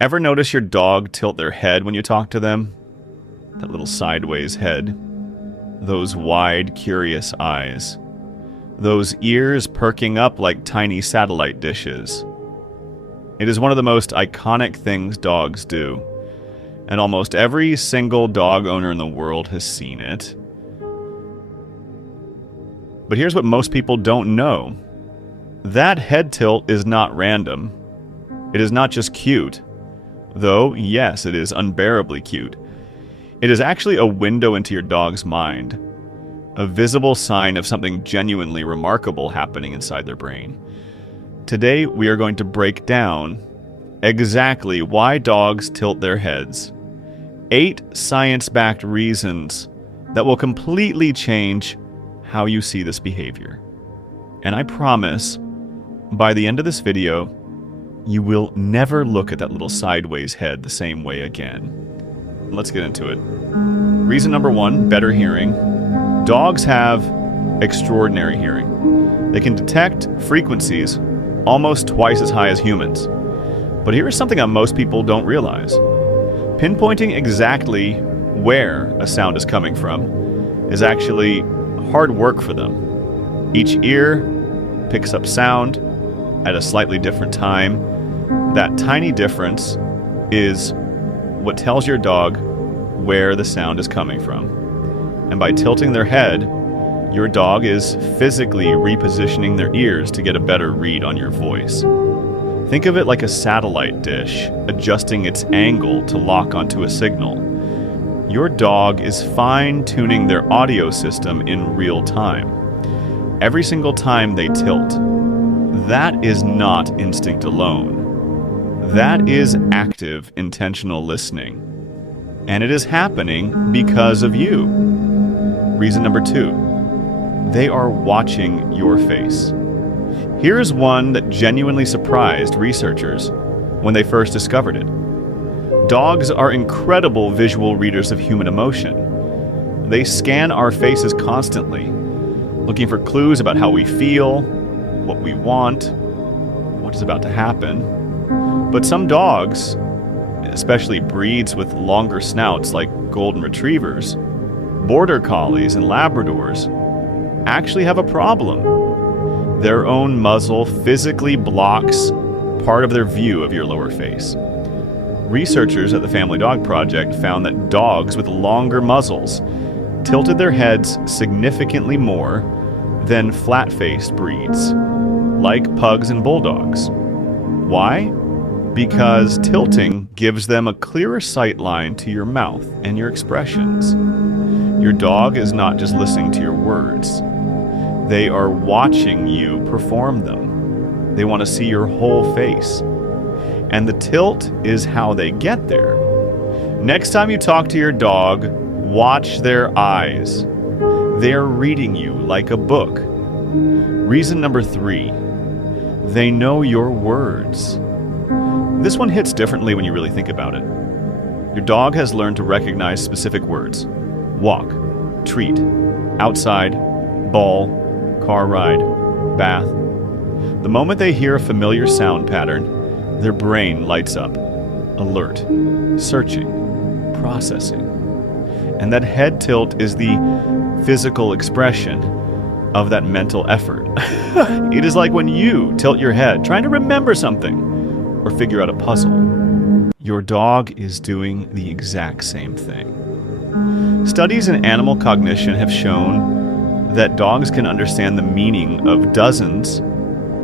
Ever notice your dog tilt their head when you talk to them? That little sideways head. Those wide, curious eyes. Those ears perking up like tiny satellite dishes. It is one of the most iconic things dogs do, and almost every single dog owner in the world has seen it. But here's what most people don't know. That head tilt is not random. It is not just cute. Though, yes, it is unbearably cute. It is actually a window into your dog's mind. A visible sign of something genuinely remarkable happening inside their brain. Today, we are going to break down exactly why dogs tilt their heads. 8 science-backed reasons that will completely change how you see this behavior. And I promise, by the end of this video, you will never look at that little sideways head the same way again. Let's get into it. Reason number 1, better hearing. Dogs have extraordinary hearing. They can detect frequencies almost twice as high as humans. But here is something that most people don't realize. Pinpointing exactly where a sound is coming from is actually hard work for them. Each ear picks up sound at a slightly different time. That tiny difference is what tells your dog where the sound is coming from. And by tilting their head, your dog is physically repositioning their ears to get a better read on your voice. Think of it like a satellite dish, adjusting its angle to lock onto a signal. Your dog is fine-tuning their audio system in real time. Every single time they tilt. That is not instinct alone. That is active, intentional listening. And it is happening because of you. Reason number 2. They are watching your face. Here's one that genuinely surprised researchers when they first discovered it. Dogs are incredible visual readers of human emotion. They scan our faces constantly, looking for clues about how we feel, what we want, what is about to happen. But some dogs, especially breeds with longer snouts like golden retrievers, border collies, and labradors, actually have a problem. Their own muzzle physically blocks part of their view of your lower face. Researchers at the Family Dog Project found that dogs with longer muzzles tilted their heads significantly more than flat-faced breeds, like pugs and bulldogs. Why? Because tilting gives them a clearer sight line to your mouth and your expressions. Your dog is not just listening to your words. They are watching you perform them. They want to see your whole face. And the tilt is how they get there. Next time you talk to your dog, watch their eyes. They are reading you like a book. Reason number 3. They know your words. This one hits differently when you really think about it. Your dog has learned to recognize specific words. Walk, treat, outside, ball, car ride, bath. The moment they hear a familiar sound pattern, their brain lights up. Alert, searching, processing. And that head tilt is the physical expression of that mental effort. It is like when you tilt your head, trying to remember something or figure out a puzzle. Your dog is doing the exact same thing. Studies in animal cognition have shown that dogs can understand the meaning of dozens,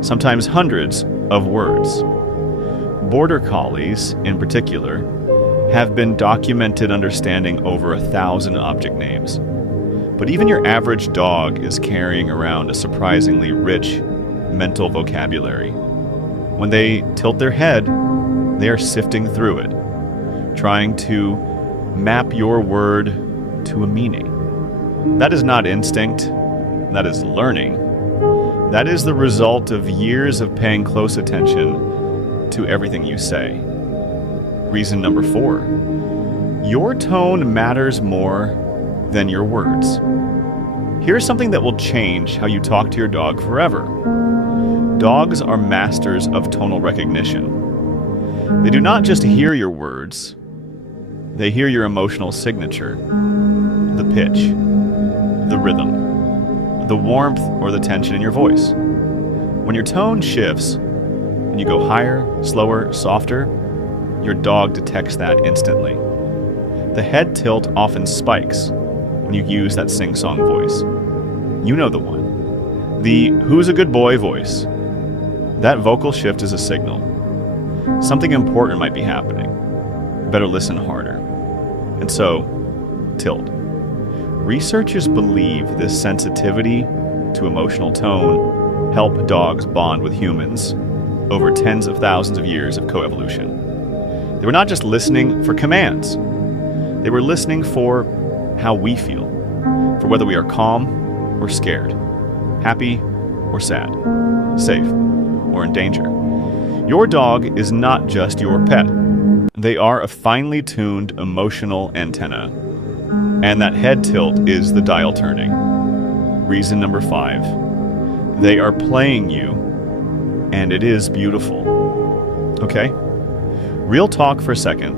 sometimes hundreds, of words. Border collies, in particular, have been documented understanding over 1,000 object names. But even your average dog is carrying around a surprisingly rich mental vocabulary. When they tilt their head, they are sifting through it, trying to map your word to a meaning. That is not instinct, that is learning. That is the result of years of paying close attention to everything you say. Reason number 4. Your tone matters more than your words. Here's something that will change how you talk to your dog forever. Dogs are masters of tonal recognition. They do not just hear your words, they hear your emotional signature, the pitch, the rhythm, the warmth or the tension in your voice. When your tone shifts and you go higher, slower, softer, your dog detects that instantly. The head tilt often spikes when you use that sing-song voice. You know the one. The "who's a good boy" voice. That vocal shift is a signal. Something important might be happening. Better listen harder. And so, tilt. Researchers believe this sensitivity to emotional tone help dogs bond with humans over tens of thousands of years of coevolution. They were not just listening for commands. They were listening for how we feel, for whether we are calm or scared, happy or sad, safe or in danger. Your dog is not just your pet. They are a finely tuned emotional antenna, and that head tilt is the dial turning. Reason number 5. They are playing you, and it is beautiful. Okay? Real talk for a second.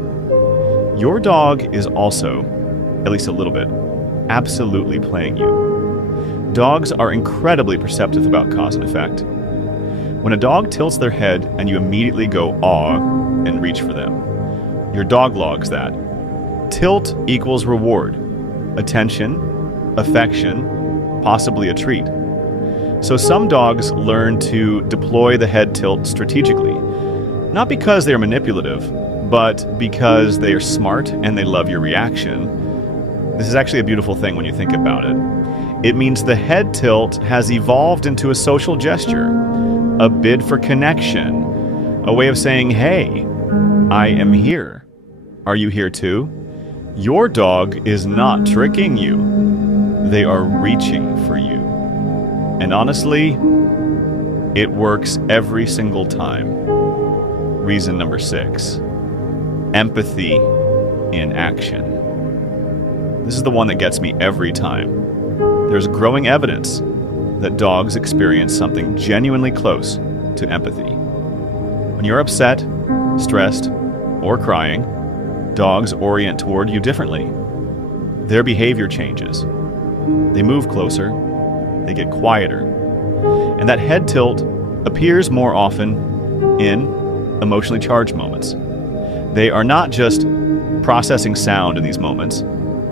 Your dog is also, at least a little bit, absolutely playing you. Dogs are incredibly perceptive about cause and effect. When a dog tilts their head and you immediately go aw and reach for them, your dog logs that. Tilt equals reward, attention, affection, possibly a treat. So some dogs learn to deploy the head tilt strategically, not because they are manipulative, but because they are smart and they love your reaction. This is actually a beautiful thing when you think about it. It means the head tilt has evolved into a social gesture, a bid for connection, a way of saying, "Hey, I am here. Are you here too?" Your dog is not tricking you. They are reaching for you. And honestly, it works every single time. Reason number 6. Empathy in action. This is the one that gets me every time. There's growing evidence that dogs experience something genuinely close to empathy. When you're upset, stressed, or crying, dogs orient toward you differently. Their behavior changes. They move closer, they get quieter, and that head tilt appears more often in emotionally charged moments. They are not just processing sound in these moments,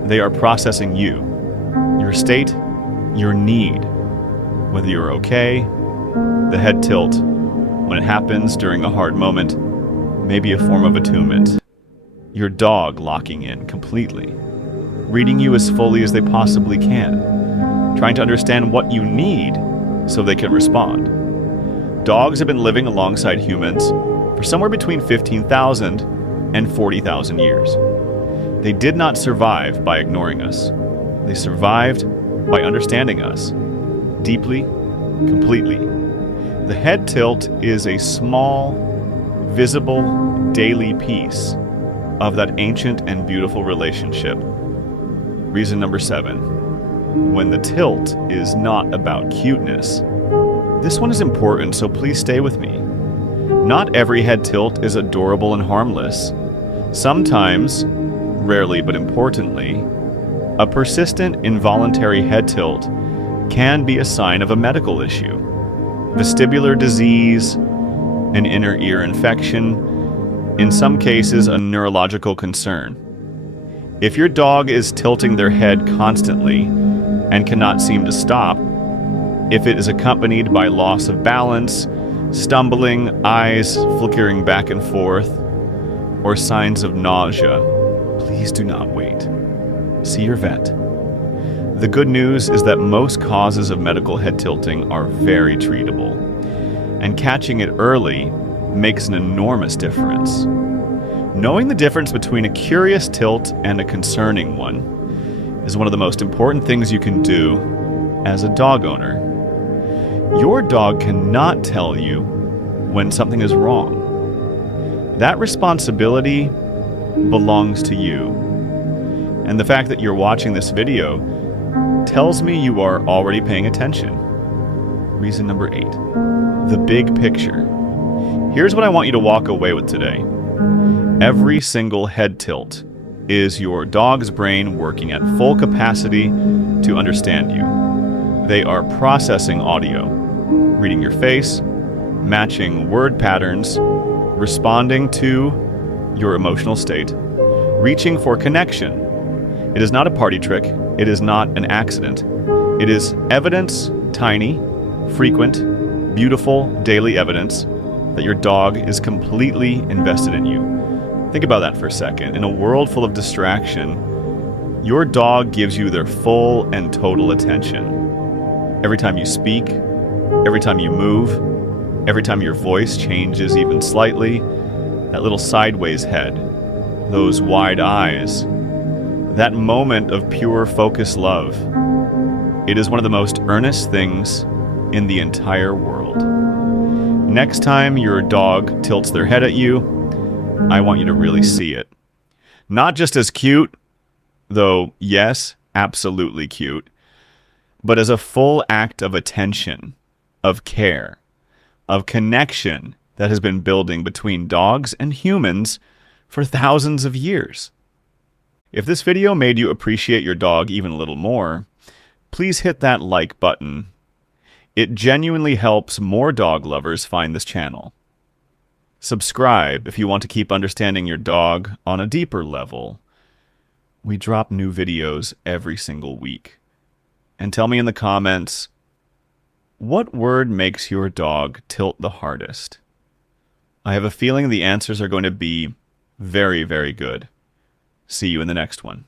they are processing you, your state, your need, whether you're okay. The head tilt, when it happens during a hard moment, may be a form of attunement. Your dog locking in completely, reading you as fully as they possibly can, trying to understand what you need so they can respond. Dogs have been living alongside humans for somewhere between 15,000 and 40,000 years. They did not survive by ignoring us. They survived by understanding us deeply, completely. The head tilt is a small, visible, daily piece of that ancient and beautiful relationship. Reason number 7. When the tilt is not about cuteness. This one is important, so please stay with me. Not every head tilt is adorable and harmless. Sometimes, rarely but importantly, a persistent involuntary head tilt can be a sign of a medical issue. Vestibular disease, an inner ear infection, in some cases a neurological concern. If your dog is tilting their head constantly and cannot seem to stop, if it is accompanied by loss of balance, stumbling, eyes flickering back and forth, or signs of nausea, please do not wait. See your vet. The good news is that most causes of medical head tilting are very treatable, and catching it early makes an enormous difference. Knowing the difference between a curious tilt and a concerning one is one of the most important things you can do as a dog owner. Your dog cannot tell you when something is wrong. That responsibility belongs to you. And the fact that you're watching this video tells me you are already paying attention. Reason number 8. The big picture. Here's what I want you to walk away with today. Every single head tilt is your dog's brain working at full capacity to understand you. They are processing audio, reading your face, matching word patterns, responding to your emotional state, reaching for connection. It is not a party trick. It is not an accident. It is evidence, tiny, frequent, beautiful daily evidence that your dog is completely invested in you. Think about that for a second. In a world full of distraction, your dog gives you their full and total attention. Every time you speak, every time you move, every time your voice changes even slightly, that little sideways head, those wide eyes, that moment of pure focused love, it is one of the most earnest things in the entire world. Next time your dog tilts their head at you, I want you to really see it. Not just as cute, though yes, absolutely cute, but as a full act of attention, of care, of connection that has been building between dogs and humans for thousands of years. If this video made you appreciate your dog even a little more, please hit that like button. It genuinely helps more dog lovers find this channel. Subscribe if you want to keep understanding your dog on a deeper level. We drop new videos every single week. And tell me in the comments, what word makes your dog tilt the hardest? I have a feeling the answers are going to be very, very good. See you in the next one.